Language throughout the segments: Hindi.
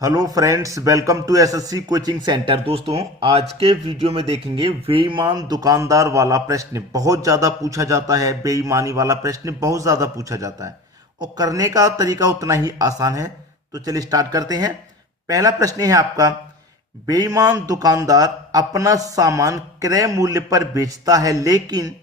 Hello friends, welcome to SSC coaching centre. दोस्तों, आज के वीडियो में देखेंगे बेईमान दुकानदार वाला प्रश्न बहुत ज़्यादा पूछा जाता है। बेईमानी वाला प्रश्न बहुत ज़्यादा पूछा जाता है और करने का तरीका उतना ही आसान है। तो चलिए स्टार्ट करते हैं। पहला प्रश्न है आपका, बेईमान दुकानदार अपना सामान क्रय मूल्य पर बेचता है लेकिन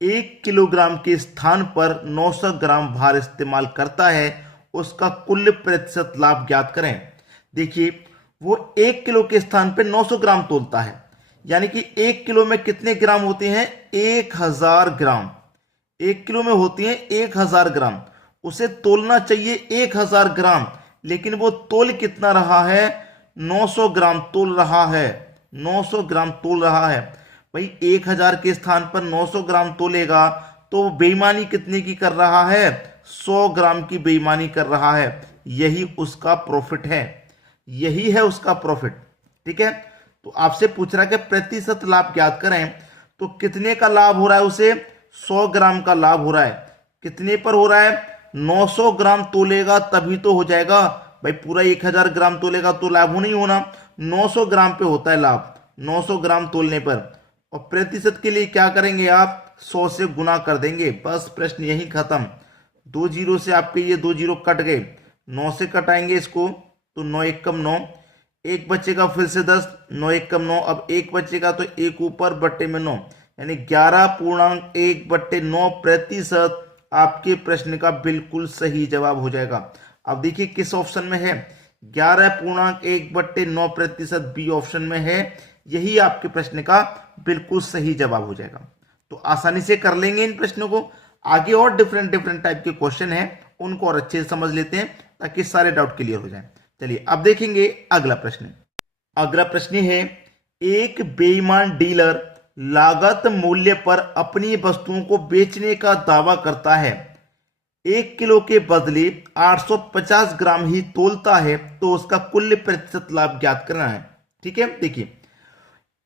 1 किलोग्राम के स्थान पर 900 ग्राम भार इस्तेमाल करता है, उसका कुल प्रतिशत लाभ ज्ञात करें। देखिए, वो 1 किलो के स्थान पे 900 ग्राम तोलता है, यानी कि 1 किलो में कितने ग्राम होते हैं? 1000 ग्राम। 1 किलो में होती हैं 1000 ग्राम। उसे तोलना चाहिए 1000 ग्राम, लेकिन वो तोल कितना रहा है? 900 ग्राम तोल रहा है। 900 ग्राम तोल रहा है। भाई, 1000 के स्थान पर 900 ग्राम तोलेगा तो वो बेईमानी कितने की कर रहा है? 100 ग्राम की बेईमानी कर रहा है। यही उसका प्रॉफिट है। यही है उसका प्रॉफिट। ठीक है, तो आपसे पूछ रहा है कि प्रतिशत लाभ ज्ञात करें। तो कितने का लाभ हो रहा है उसे? 100 ग्राम का लाभ हो रहा है। कितने पर हो रहा है? 900 ग्राम तोलेगा तभी तो हो जाएगा। भाई, पूरा 1000 ग्राम तोलेगा तो लाभ हो नहीं होना। 900 ग्राम पे होता है लाभ, 900 ग्राम तोलने पर। और प्रतिशत के लिए क्या करेंगे आप? 100 से गुना कर देंगे। बस प्रश्न यही खत्म। 2 जीरो से आपके ये 2 जीरो कट गए। 9 से कटाएंगे इसको तो 9 एकम 9, एक बचेगा फिर से 10, 9 एकम 9। अब एक बचेगा तो एक ऊपर बट्टे में 9, यानी 11.1/9 प्रतिशत आपके प्रश्न का बिल्कुल सही जवाब हो जाएगा। अब देखिए किस ऑप्शन में है? 11.1/9 प्रतिशत बी ऑप्शन में है। यही आपके प्रश्न का बिल्कुल सही जवाब हो जाएगा। तो आसानी से कर लेंगे इन प्रश्नों को। आगे और डिफरेंट डिफरेंट टाइप के क्वेश्चन हैं, उनको और अच्छे से समझ लेते हैं ताकि सारे डाउट क्लियर हो जाए। चलिए अब देखेंगे अगला प्रश्न। अगला प्रश्न है, एक बेईमान डीलर लागत मूल्य पर अपनी वस्तुओं को बेचने का दावा करता है, 1 किलो के बदले 850 ग्राम ही तोलता है, तो उसका कुल प्रतिशत लाभ ज्ञात करना है। ठीक है, देखिए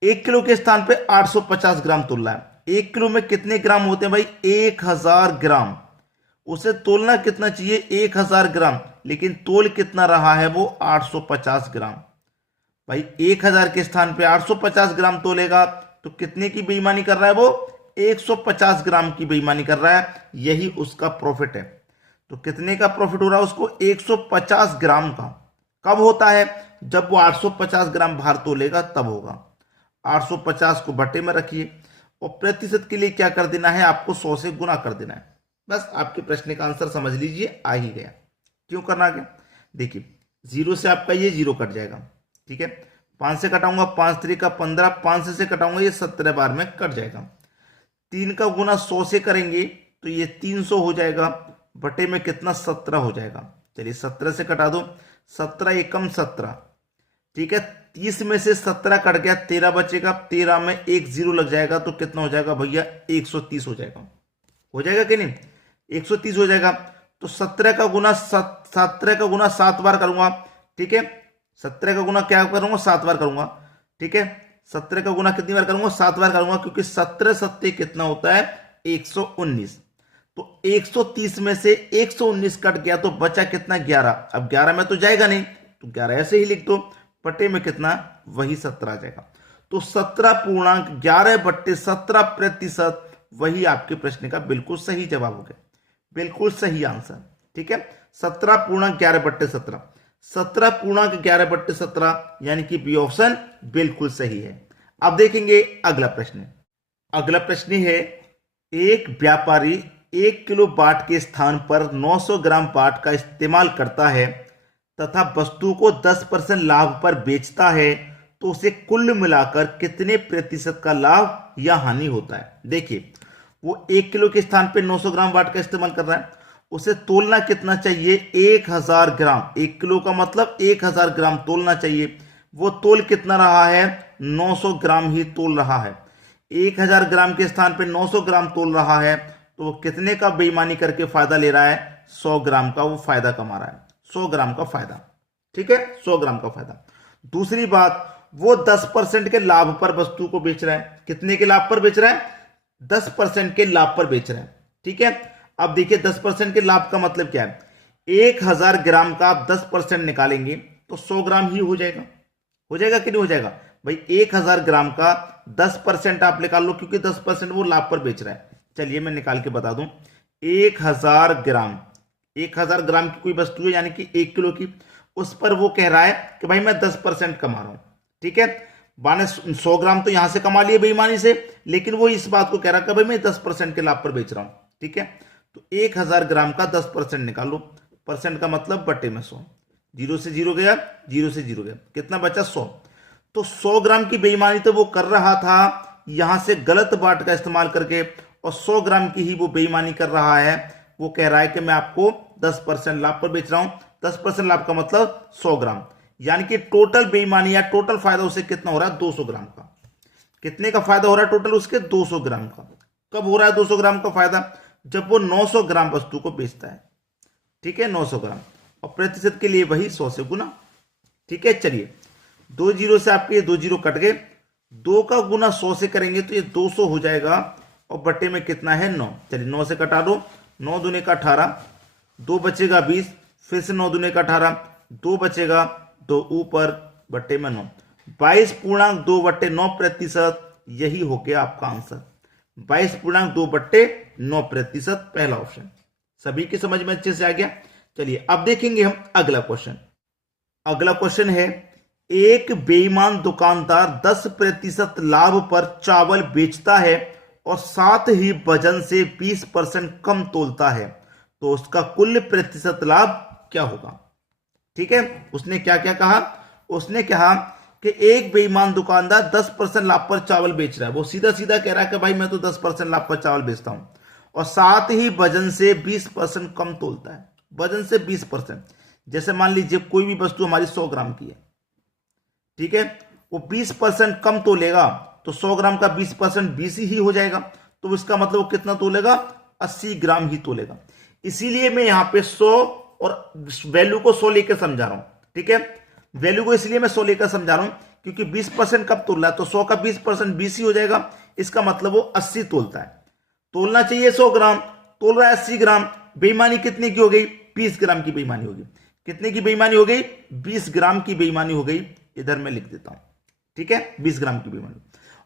1 किलो के स्थान पे 850 ग्राम तोल रहा है। 1 किलो में कितने ग्राम होते हैं भाई? 1000 ग्राम। उसे तोलना कितना चाहिए? 1000 ग्राम, लेकिन तोल कितना रहा है वो? 850 ग्राम। भाई, 1000 के स्थान पे 850 ग्राम तोलेगा तो कितने की बेईमानी कर रहा है वो? 150 ग्राम की बेईमानी कर रहा है। यही उसका प्रॉफिट है। तो कितने का प्रॉफिट हो रहा है उसको? 150 ग्राम का। कब होता है? जब वो 850 ग्राम भार तोलेगा तब होगा। 850 को बटे में रखिए और प्रतिशत के लिए क्या कर देना है आपको? 100 से गुना कर देना है। बस आपके प्रश्न का आंसर समझ लीजिए, आ ही गया। क्यों करना आगे? देखिए, 0 से आपका ये 0 कट जाएगा। ठीक है, 5 से कटाऊंगा 5 3 का 15, 5 से कटाऊंगा ये 17 बार में कट जाएगा। 3 का गुना 100 से करेंगे तो ये 300 हो जाएगा, बटे में कितना? 17 हो जाएगा। चलिए 17 से कटा दो, 17 एकम 17। ठीक है, 30 में से 17 कट गया, 13 बचेगा। 13 में एक 0 लग जाएगा तो कितना हो जाएगा भैया? 130 हो जाएगा। हो जाएगा कि नहीं? 130 हो जाएगा। तो 17 का गुना 7 बार करूंगा। ठीक है, 17 का गुना क्या करूंगा? 7 बार करूंगा। ठीक है, 17 का गुना कितनी बार करूंगा? 7 बार करूंगा, क्योंकि 17 सत्ते कितना होता है? 119। तो 130 में से 119 कट गया तो बचा कितना? 11। अब 11 में तो जाएगा नहीं, तो 11 ऐसे ही लिख दो, बटे में कितना? वही 17 आ जाएगा। तो 17.11/17 प्रतिशत वही आपके प्रश्न का बिल्कुल सही जवाब हो गया। बिल्कुल सही आंसर। ठीक है, 17.11/17, 17.11/17, यानी कि बी ऑप्शन बिल्कुल सही है। अब देखेंगे अगला प्रश्न। अगला प्रश्न है, एक व्यापारी 1 किलो बाट के स्थान पर 900 ग्राम बाट का इस्तेमाल करता है तथा वस्तु को 10% लाभ पर बेचता है, तो उसे कुल मिलाकर कितने प्रतिशत का लाभ या हानि होता है? देखिए, वो 1 किलो के स्थान पे 900 ग्राम वाट का इस्तेमाल कर रहा है। उसे तोलना कितना चाहिए? 1000 ग्राम। 1 किलो का मतलब 1000 ग्राम तोलना चाहिए। वो तोल कितना रहा है? 900 ग्राम ही तोल रहा है। 1000 ग्राम के स्थान पे 900 ग्राम तोल रहा है, तो वो कितने का बेईमानी करके फायदा ले रहा है? 100 ग्राम का वो फायदा कमा रहा है। 100 ग्राम का फायदा। ठीक है, 100 ग्राम का फायदा। दूसरी बात, वो 10% के लाभ पर वस्तु को बेच रहा है। कितने के लाभ पर बेच रहा है? 10% के लाभ पर बेच रहे हैं। ठीक है, अब देखिए 10% के लाभ का मतलब क्या है? 1000 ग्राम का आप 10% निकालेंगे तो 100 ग्राम ही हो जाएगा। हो जाएगा कि नहीं हो जाएगा भाई? 1000 ग्राम का 10% आप निकाल लो, क्योंकि 10% वो लाभ पर बेच रहा है। चलिए मैं निकाल के बता दूं। 1000 ग्राम, 1000 ग्राम की कोई वस्तु है यानी कि 1 किलो की, उस पर वो कह रहा है कि भाई मैं 10% कमा रहा हूं। ठीक है, माने 100 ग्राम तो यहां से कमा लिए बेईमानी से, लेकिन वो इस बात को कह रहा है कि भाई मैं 10% के लाभ पर बेच रहा हूं। ठीक है, तो 1000 ग्राम का 10% निकालो। परसेंट का मतलब बटे में 100, 0 से 0 गया, 0 से 0 गया, कितना बचा? 100। तो 100 ग्राम की बेईमानी तो वो कर रहा था यहां से गलत बाट का इस्तेमाल करके, और 100 ग्राम की ही वो बेईमानी कर रहा है। वो कह रहा है कि मैं आपको 10% लाभ पर बेच रहा हूं। 10% लाभ का मतलब 100 ग्राम, यानी कि टोटल बेईमानी या टोटल फायदा उसे कितना हो रहा है? 200 ग्राम का। कितने का फायदा हो रहा है टोटल उसके? 200 ग्राम का। कब हो रहा है 200 ग्राम का फायदा? जब वो 900 ग्राम वस्तु को बेचता है। ठीक है, 900 ग्राम, और प्रतिशत के लिए वही 100 से गुना। ठीक है, चलिए 2 जीरो से आपके ये 2 जीरो कट गए, 2 का गुना 100 से करेंगे तो ये 200 हो जाएगा, और बटे में कितना है? 9। चलिए 9 से कटा दो, 9 दूने का 18, 2 बचेगा 20, फिर से 9 दूने का 18, 2 बचेगा, 2 ऊपर, बटे में 9, 22.2/9%। यही हो गया आपका आंसर, 22.2/9%, पहला ऑप्शन। सभी की समझ में अच्छे से आ गया। चलिए अब देखेंगे हम अगला क्वेश्चन। अगला क्वेश्चन है, एक बेईमान दुकानदार 10% लाभ पर चावल बेचता है और साथ ही वजन से 20% कम तोलता है, तो उसका कुल प्रतिशत लाभ क्या होगा? ठीक है, उसने क्या क्या कहा? उसने कहा कि एक बेईमान दुकानदार 10% लाभ पर चावल बेच रहा है। वो सीधा सीधा कह रहा है कि भाई मैं तो 10% लाभ पर चावल बेचता हूं, और साथ ही वजन से 20% कम तोलता है। वजन से 20%, जैसे मान लीजिए कोई भी वस्तु हमारी 100 ग्राम की है, ठीक है, वो 20% कम तोलेगा, तो 100 ग्राम का 20% 20 ही हो जाएगा, तो इसका मतलब वो कितना तोलेगा? 80 ग्राम ही तोलेगा। इसीलिए मैं यहां पे 100 और वैल्यू को 100 लेकर समझा रहा हूं। ठीक है, वैल्यू को इसलिए मैं 100 लेकर समझा रहा हूं क्योंकि 20% कब तोल रहा है, तो 100 का 20% 20 ही हो जाएगा। इसका मतलब वो 80 तोलता है। तोलना चाहिए 100 ग्राम, तोल रहा है 80 ग्राम। बेईमानी कितने की हो गई? 20 ग्राम की बेईमानी हो गई। कितने की बेईमानी हो गई? 20 ग्राम की बेईमानी हो गई। इधर मैं लिख देता हूं, ठीक है, 20 ग्राम की बेईमानी।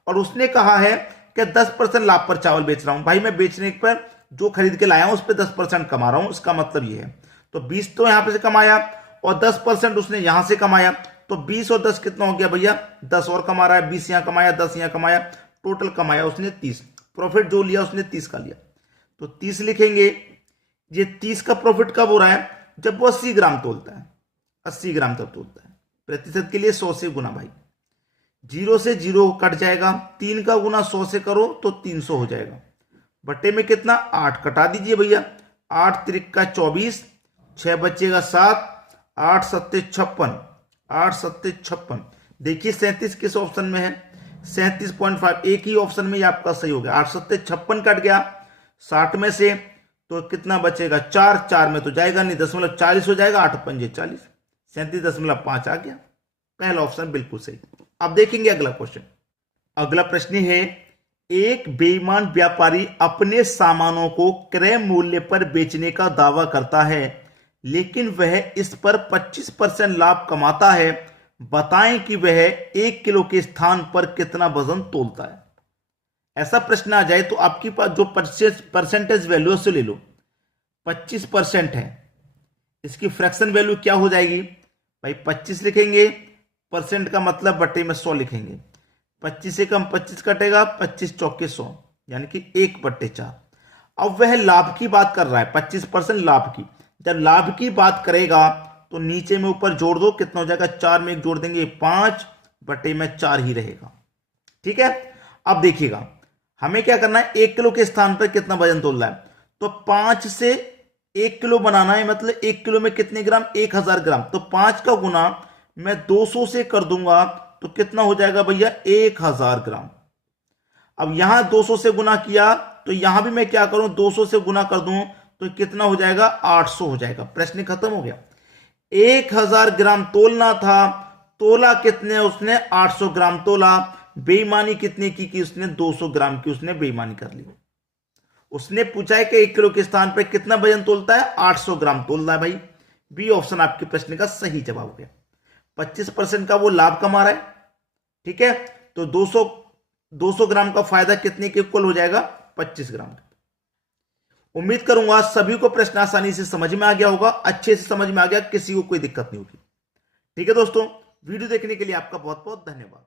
और उसने कहा है कि 10% लाभ पर चावल बेच रहा हूं। भाई मैं बेचने पर जो खरीद के लाया हूं उस पर 10% कमा रहा हूं, इसका मतलब ये है। तो 20 तो यहां पे से कमाया और 10% उसने यहां से कमाया, तो 20 और 10 कितना हो गया भैया? 10 और कमा रहा है। 20 यहां कमाया, 10 यहां कमाया, टोटल कमाया उसने 30। प्रॉफिट जो लिया उसने 30 का लिया, तो 30 लिखेंगे। ये 30 का प्रॉफिट कब हो रहा है? जब वो 80 ग्राम तोलता है। 80 ग्राम तब तोलता है। प्रतिशत के लिए 100 से गुना भाई, 0 से 0 कट जाएगा, 3 का गुना 100 से करो तो 300 हो जाएगा। बट्टे में कितना? 8 कटा दीजिए भैया, 8 त्रिका 24, 6 बचेगा 7, 8 सत्ते 56, 8 सत्ते 56। देखिए 37 किस ऑप्शन में है? 37.5, एक ही ऑप्शन में ही आपका सही हो गया। 8 सत्ते 56 कट गया 60 में से, तो कितना बचेगा? 4, 4 में तो जाएगा नहीं, 0.40 हो जाएगा, 8 पंजे 40, 37.5 आ गया। पहला ऑप्शन बिल्कुल सही। अब देखेंगे अगला क्वेश्चन। अगला प्रश्न है, एक बेईमान व्यापारी अपने सामानों को क्रय मूल्य पर बेचने का दावा करता है, लेकिन वह इस पर 25% लाभ कमाता है। बताएं कि वह 1 किलो के स्थान पर कितना वजन तोलता है। ऐसा प्रश्न आ जाए तो आपके पास जो परसेंटेज वैल्यू से ले लो, 25% है, इसकी फ्रैक्शन वैल्यू क्या हो जाएगी भाई? 25 लिखेंगे, परसेंट का मतलब बटे में 100 लिखेंगे। 25 से कम 25 कटेगा, 25 चौके 100, यानी कि 1/4। अब वह लाभ की बात कर रहा है, 25% लाभ की। जब लाभ की बात करेगा तो नीचे में ऊपर जोड़ दो, कितना हो जाएगा? 4 में 1 जोड़ देंगे, 5/4 ही रहेगा। ठीक है, अब देखिएगा हमें क्या करना है, 1 किलो के स्थान पर कितना वजन तोलना है, तो 5 से 1 किलो बनाना है, मतलब 1 किलो में कितने ग्राम? 1000 ग्राम। तो 5 का गुना मैं 200 से कर दूंगा, तो कितना हो जाएगा भैया? 1000 ग्राम। अब यहां 200 से गुना किया, तो यहां भी मैं क्या करूं? 200 से गुना कर दूं, तो कितना हो जाएगा? 800 हो जाएगा। प्रश्न खत्म हो गया। 1000 ग्राम तोलना था, तोला कितने? उसने 800 ग्राम तोला। बेईमानी कितने की उसने? 200 ग्राम की उसने बेईमानी कर ली। उसने पूछा है कि 1 किलो के स्थान पर कितना वजन तोलता है? 800 ग्राम तोलता है भाई। बी ऑप्शन आपके प्रश्न का सही जवाब हो गया। 25% का वो लाभ कमा रहा है, ठीक है। तो 200 ग्राम का फायदा कितने के इक्वल हो जाएगा? 25 ग्राम का। उम्मीद करूंगा सभी को प्रश्न आसानी से समझ में आ गया होगा, अच्छे से समझ में आ गया, किसी को कोई दिक्कत नहीं होगी। ठीक है दोस्तों, वीडियो देखने के लिए आपका बहुत बहुत धन्यवाद।